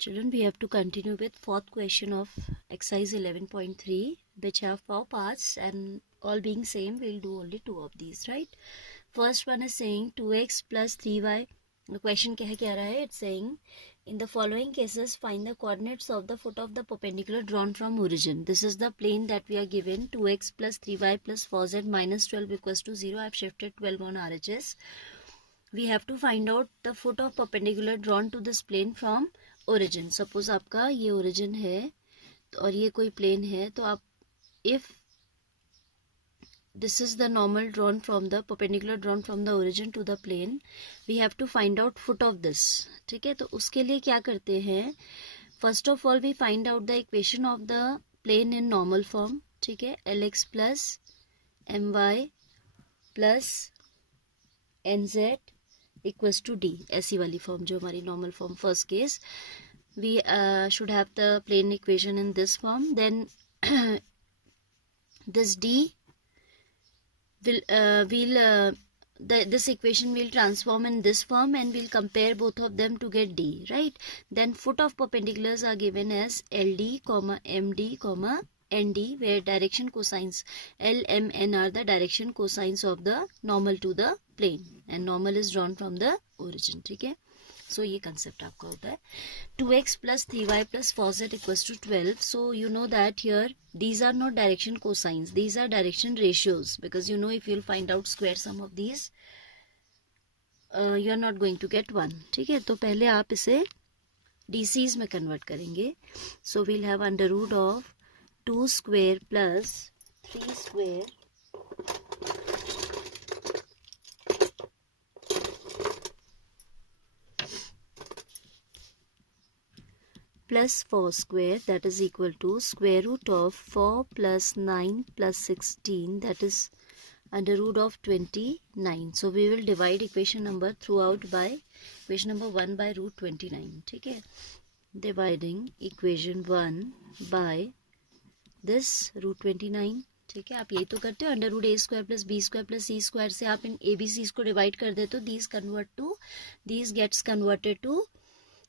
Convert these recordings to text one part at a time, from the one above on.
Children, we have to continue with fourth question of exercise 11.3, which have 4 parts, and all being same, we'll do only 2 of these, right? First one is saying 2x plus 3y. The question kya raha hai? It's saying in the following cases find the coordinates of the foot of the perpendicular drawn from origin. This is the plane that we are given. 2x plus 3y plus 4z minus 12 equals to 0. I've shifted 12 on RHS. We have to find out the foot of perpendicular drawn to this plane from origin. Suppose आपका ये origin है और ये कोई plane है, तो आप if this is the normal drawn from the perpendicular drawn from the origin to the plane, we have to find out foot of this. ठीक है, तो उसके लिए क्या करते हैं? First of all we find out the equation of the plane in normal form. ठीक है, lx plus my plus nz equals to d, ऐसी वाली फॉर्म जो हमारी normal form. First case we should have the plane equation in this form. Then this d will this equation will transform in this form and we'll compare both of them to get d, right? Then foot of perpendiculars are given as ld, md, nd, where direction cosines l, m, n are the direction cosines of the normal to the plane, and normal is drawn from the origin. ठीक है, so ये concept आपका होता है. 2x plus 3y plus 4z equals to 12. So you know that here these are not direction cosines, these are direction ratios, because you know if you'll find out square sum of these you are not going to get 1. ठीक है, तो पहले आप इसे DCs में convert करेंगे. So we'll have under root of 2 square plus 3 square plus 4 square, that is equal to square root of 4 plus 9 plus 16, that is under root of 29. So we will divide equation number throughout by equation number 1 by root 29. ठीक है, dividing equation 1 by this root 29. ठीक है, आप यही तो करते हो. Under root a square plus b square plus c square से आप इन abc's को डिवाइड कर देते हो.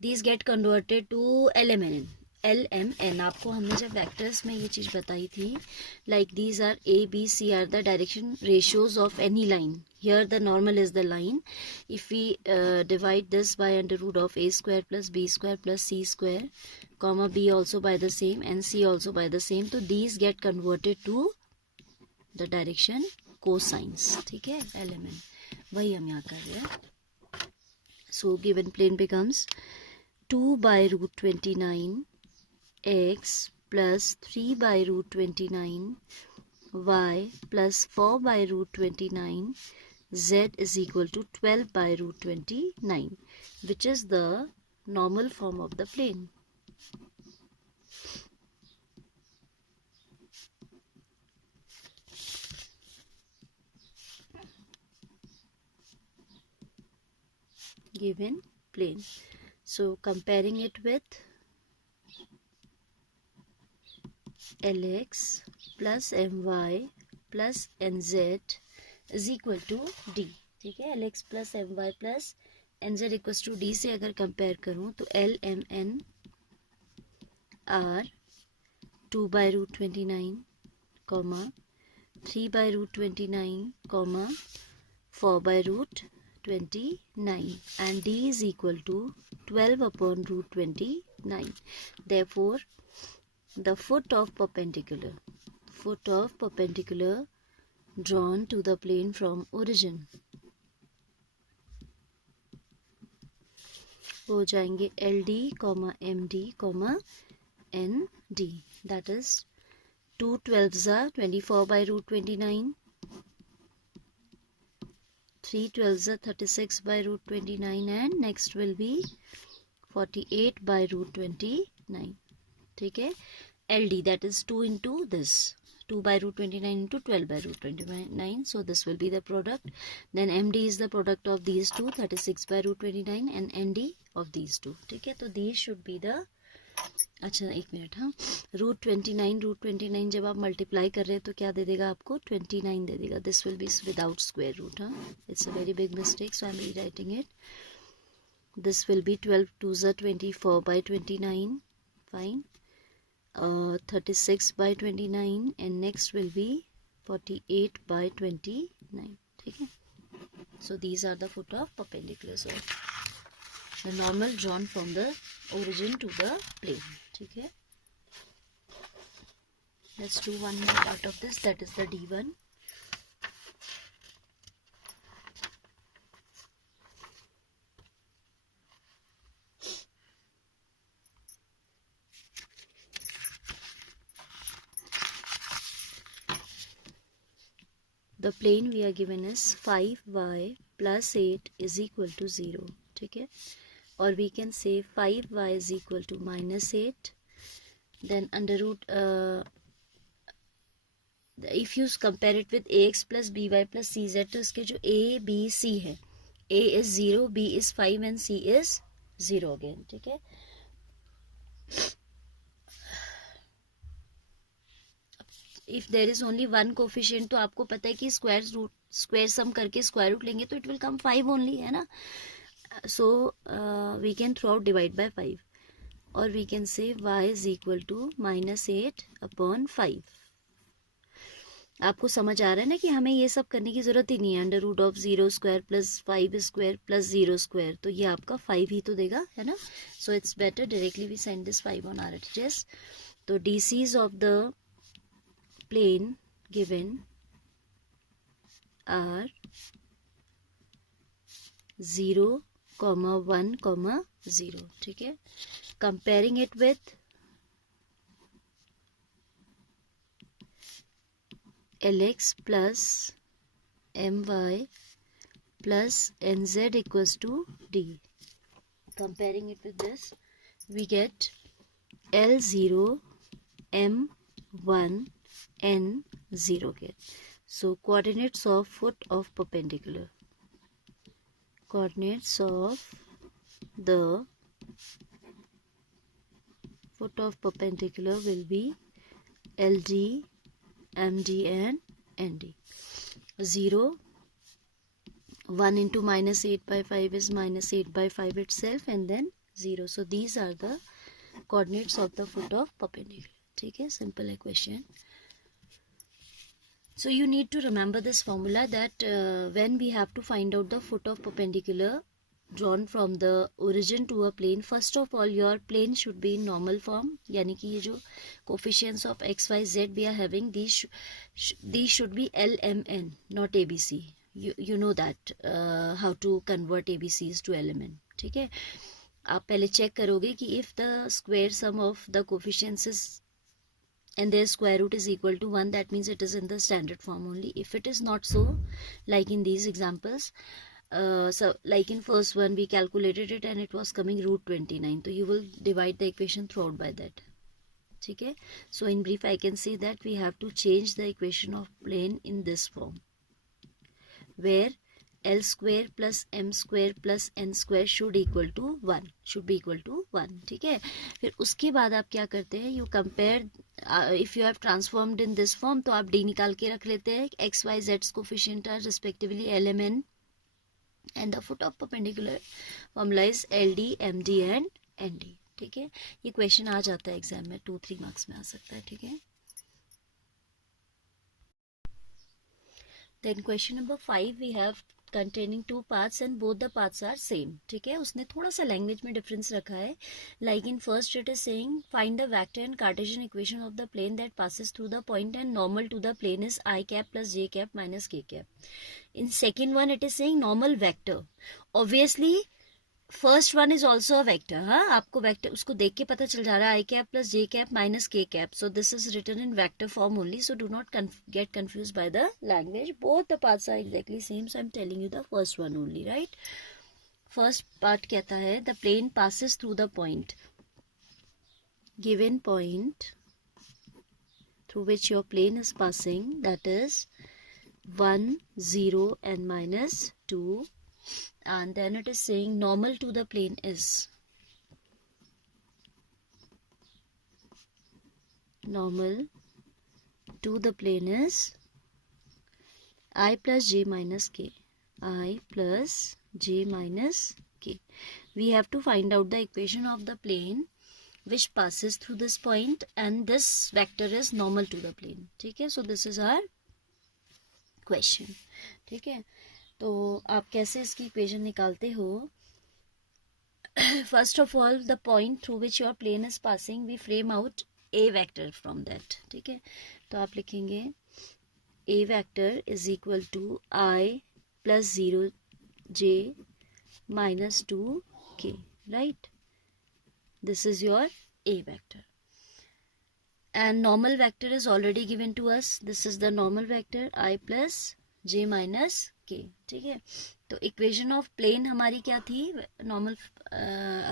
these get converted to lmn. आपको हमने जब वेक्टर्स में ये चीज़ बताई थी, like these are a, b, c are the direction ratios of any line. Here the normal is the line. If we divide this by under root of a square plus b square plus c square, comma b also by the same and c also by the same, so these get converted to the direction cosines. ठीक है, lmn वही हम यहाँ कर रहे हैं. So given plane becomes 2 by root 29 x plus 3 by root 29 y plus 4 by root 29 z is equal to 12 by root 29, which is the normal form of the plane. Given plane. So comparing it with lx plus my plus nz is equal to d. ठीक है, lx plus my plus nz equals to d से अगर compare करूँ तो l m n are 2 by root 29, 3 by root 29, 4 by root 29, and d is equal to 12 upon root 29. Therefore the foot of perpendicular drawn to the plane from origin हो जाएंगे ld, md, nd. That is 2 12s are 24 by root 29, 3 12s are 36 by root 29, and next will be 48 by root 29. ठीक है, ld that is 2 into this, 2 by root 29 into 12 by root 29, so this will be the product. Then md is the product of these two, 36 by root 29, and nd of these two. ठीक है, तो these should be the, अच्छा एक minute, हाँ, root 29 जब आप multiply कर रहे हैं तो क्या दे देगा आपको? 29 दे देगा. This will be without square root. हाँ, it's a very big mistake, so I am rewriting it. This will be 12 2s are 24 by 29. Fine. 36 by 29 and next will be 48 by 29. Okay. So these are the foot of perpendicular. So the normal drawn from the origin to the plane. Okay. Let's do one more part of this, that is the D1. The plane we are given is 5y plus 8 is equal to 0. Okay? Or we can say 5y is equal to minus 8. Then under root, if you compare it with ax plus by plus cz, तो इसके जो a, b, c है, a is 0, b is 5 and c is 0 again. ठीक है? If there is only one coefficient, तो आपको पता है कि स्क्वायर सम करके स्क्वायर रूट लेंगे तो it will come 5 only, है ना? So we can throw out divide by 5. Or we can say y is equal to minus 8 upon 5. आपको समझ आ रहा है ना कि हमें ये सब करने की जरूरत ही नहीं है. Under root of 0 square plus 5 square plus 0 square, तो ये आपका 5 ही तो देगा, है ना? So it's better directly we send this 5 on RHS. तो DCs of the plane given are 0, 1, 0. ठीक है? Comparing it with LX plus MY plus NZ equals to D. Comparing it with this, we get L0, M1, N0 get. So coordinates of foot of perpendicular. Coordinates of the foot of perpendicular will be LD, MD and ND. 0, 1 into minus 8 by 5 is minus 8 by 5 itself, and then 0. So these are the coordinates of the foot of perpendicular. ठीक है? Simple equation. So you need to remember this formula that when we have to find out the foot of perpendicular drawn from the origin to a plane, first of all your plane should be in normal form. यानी कि ये जो coefficients of x, y, z we are having, these should be L, M, N, not ABC. You know that how to convert ABCs to element. ठीक है? आप पहले check करोगे कि if the square sum of the coefficients is and their square root is equal to 1, that means it is in the standard form only. If it is not so, like in these examples, so like in first one we calculated it and it was coming root 29, so you will divide the equation throughout by that. Okay? So in brief I can say that we have to change the equation of plane in this form, where L square plus M square plus N square should be equal to 1. ठीक है? फिर उसके बाद आप क्या करते हैं, you compare, if you have transformed in this form, तो आप D निकाल के रख लेते हैं. X, Y, Z coefficient are respectively L, M, N, and the foot of perpendicular formula is LD, MD and ND. ठीक है? ये क्वेश्चन आ जाता है एग्जाम में, 2-3 मार्क्स में आ सकता है. ठीक है? Then question number 5 we have containing 2 parts and both the parts are same. ठीक है? उसने थोड़ा सा लैंग्वेज में डिफरेंस रखा है. Like in first it is saying find the vector and Cartesian equation of the plane that passes through the point and normal to the plane is I cap plus j cap minus k cap. In second one it is saying normal vector. Obviously first one is also a vector. हाँ, आपको vector उसको देख के पता चल जा रहा है i cap plus j cap minus k cap. So this is written in vector form only. So do not get confuse by the language. Both the parts are exactly same. So I am telling you the first one only. Right? First part कहता है the plane passes through the point, given point through which your plane is passing, that is 1, 0 and minus 2. And then it is saying normal to the plane is I plus j minus k. we have to find out the equation of the plane which passes through this point and this vector is normal to the plane. ठीक है, so this is our question. ठीक है, तो आप कैसे इसकी equation निकालते हो? First of all, the point through which your plane is passing, we frame out a vector from that. ठीक है, तो आप लिखेंगे a vector is equal to I plus 0j minus 2k, right? This is your a vector. And normal vector is already given to us. This is the normal vector I plus j minus k. ठीक है, तो equation of plane हमारी क्या थी? Normal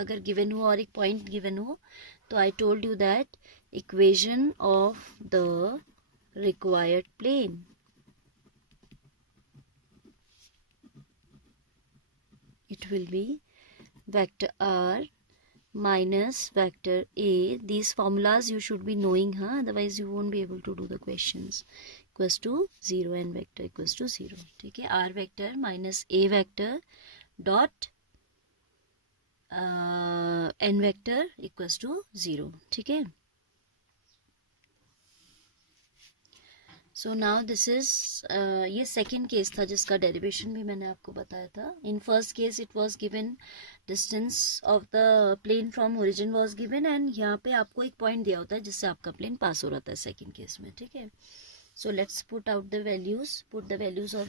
अगर given हो और एक पॉइंट गिवन हो तो I told you that equation of the required plane it will be vector r minus vector a. These formulas you should be knowing, otherwise you won't be able to do the questions. Equals to 0 and vector equals to 0. ठीक है, r vector minus a vector dot n vector equals to 0. ठीक है, so now this is ये second case था जिसका derivation भी मैंने आपको बताया था. In first case it was given distance of the plane from origin was given and यहाँ पे आपको एक पॉइंट दिया होता है जिससे आपका प्लेन पास हो रहा था सेकेंड केस में. ठीक है, so let's put out the values, put the values of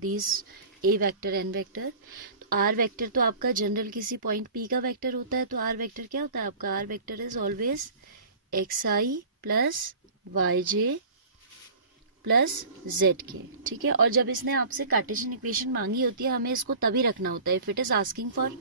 these a vector n vector. तो आर वेक्टर तो आपका जनरल किसी पॉइंट पी का वेक्टर होता है. तो आर वेक्टर क्या होता है आपका? R vector is always x i plus y j plus z k. ठीक है, और जब इसने आपसे कार्टेशियन इक्वेशन मांगी होती है हमें इसको तभी रखना होता है. If it is asking for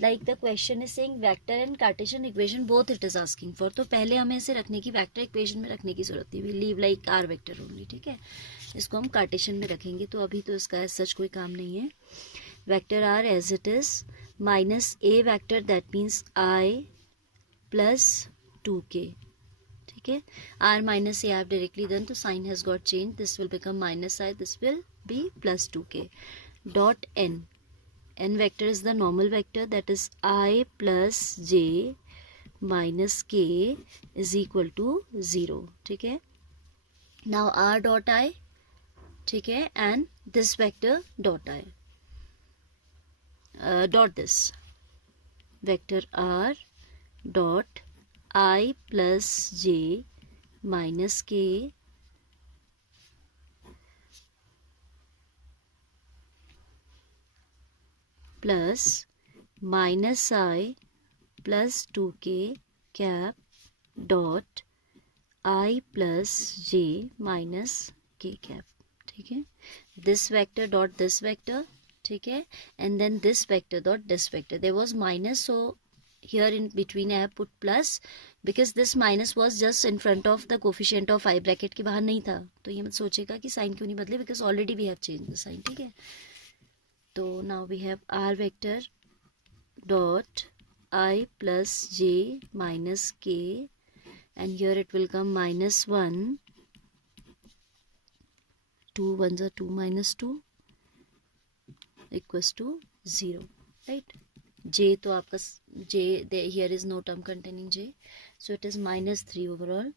like the question is saying vector and Cartesian equation both it is asking for, तो पहले हमें इसे रखने की वेक्टर इक्वेशन में रखने की जरूरत थी. We leave like r vector only. ठीक है, इसको हम कार्टेशियन में रखेंगे. तो अभी तो इसका सच कोई काम नहीं है. Vector r as it is minus a vector that means i plus 2k. ठीक है, r minus a I have directly done, तो sign has got changed. This will become minus I, this will be plus 2k. Dot n. N vector is the normal vector, that is I plus j minus k is equal to 0. ठीक है, now r dot I. ठीक है, and this vector dot I. Dot this vector r dot I plus j minus k plus minus I plus 2k cap dot I plus j minus k cap. ठीक है, this vector dot this vector. ठीक है, and then this vector dot this vector. There was minus, so here in between I have put plus because this minus was just in front of the coefficient of I. Bracket के बाहर नहीं था, तो ये मत सोचेगा कि sign क्यों नहीं बदले, because already we have changed the sign. ठीक है, तो now we have r vector dot I plus j minus k and here it will come minus 1, 2 1s are 2 minus 2 equals to 0, right? j तो आपका j, here is no term containing j, so it is minus 3 overall.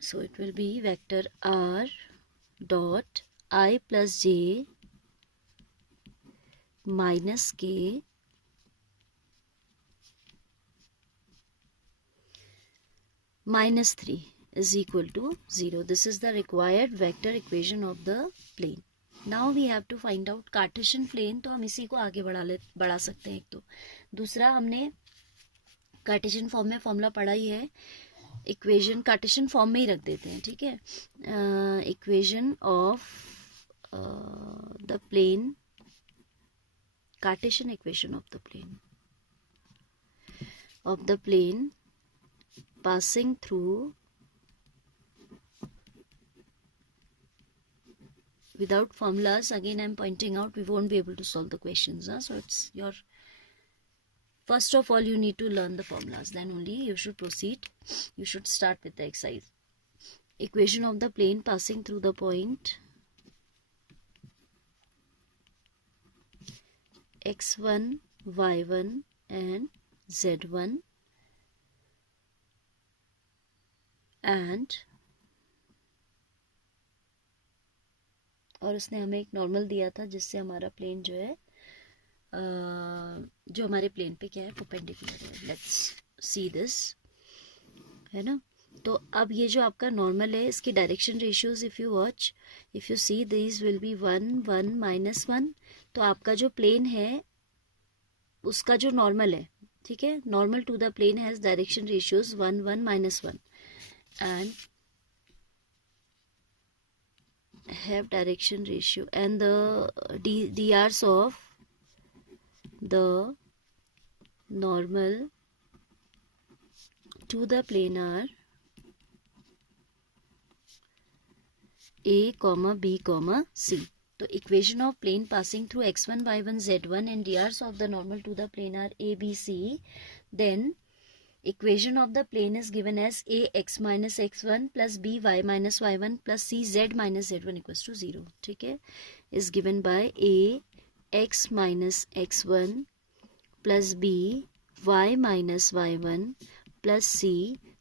So it will be vector r dot I plus j minus k minus 3 is equal to 0. This is the required vector equation of the plane. Now we have to find out Cartesian plane. तो हम इसी को आगे बढ़ा सकते हैं. एक तो दूसरा हमने कार्टेशियन फॉर्म में फॉर्मूला पढ़ा ही है. इक्वेशन कार्टेशियन फॉर्म में ही रख देते हैं. ठीक है, equation of the plane, Cartesian equation of the plane passing through without formulas. Again I'm pointing out we won't be able to solve the questions, so it's your first of all you need to learn the formulas, then only you should proceed. You should start with the exercise. Equation of the plane passing through the point x1, y1 and z1 and और उसने हमें एक normal दिया था जिससे हमारा plane जो है जो हमारे प्लेन पे क्या है परपेंडिकुलर है. लेट्स सी दिस, है ना. तो अब ये जो आपका नॉर्मल है इसकी direction ratios if you see this will B 1 1 -1. तो आपका जो प्लेन है उसका जो नॉर्मल है, ठीक है, normal to the plane has direction ratios 1 1 -1 and have direction ratio and the drs of the normal to the plane are a comma b comma c. तो equation of plane passing through x1 y1 z1 and drs of the normal to the plane are a b c. Then equation of the plane is given as a x minus x1 plus b y minus y1 plus c z minus z1 equals to 0. ठीक है, is given by a x minus x1 plus b y minus y1 plus c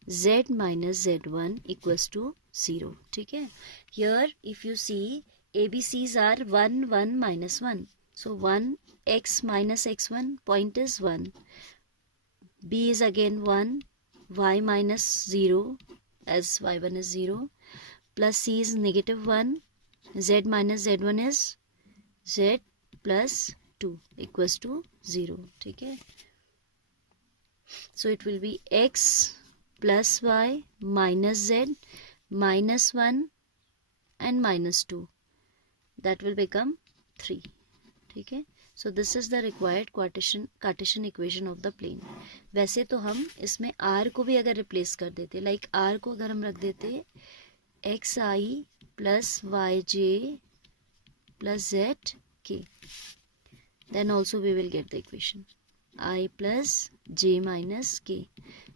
z minus z1 equals to 0. ठीक है, here if you see ABCs are 1 1 minus 1. So 1 x minus x1 point is 1. B is again 1, y minus 0 as y1 is 0, plus C is negative 1, z minus z1 is z plus 2 equals to 0. ठीक है, so it will be x plus y minus z minus 1 and minus 2. That will become 3. ठीक है, so this is the required Cartesian equation of the plane. वैसे तो हम इसमें r को भी अगर रिप्लेस कर देते, लाइक r को अगर हम रख देते xi plus yj plus zk, then also we will get the equation I plus j minus k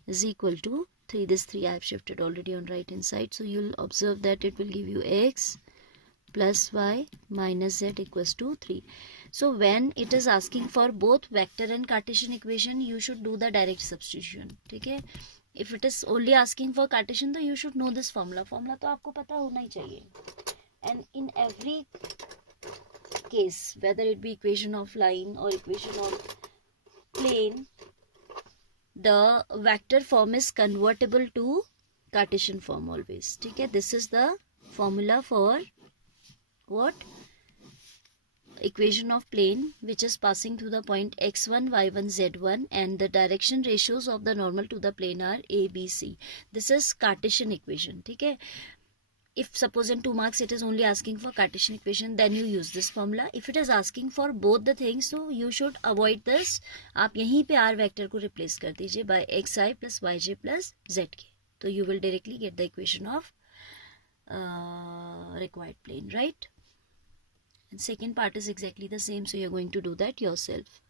is equal to 3. This 3 I have shifted already on right hand side, so you'll observe that it will give you x plus y minus z equals to 3. So when it is asking for both vector and Cartesian equation, you should do the direct substitution. ठीक है, if it is only asking for Cartesian, तो you should know this formula. Formula तो आपको पता होना ही चाहिए. And in every case, whether it be equation of line or equation of plane, the vector form is convertible to Cartesian form always. ठीक है, this is the formula for what? Equation of plane which is passing through the point x1 y1 z1 and the direction ratios of the normal to the plane are a b c. This is Cartesian equation. ठीक है, if suppose in 2 marks it is only asking for Cartesian equation, then you use this formula. If it is asking for both the things, so you should avoid this. आप यहीं पे r vector को replace कर दीजिए by xi plus yj plus zk, तो you will directly get the equation of required plane, right? And second part is exactly the same, so you're going to do that yourself.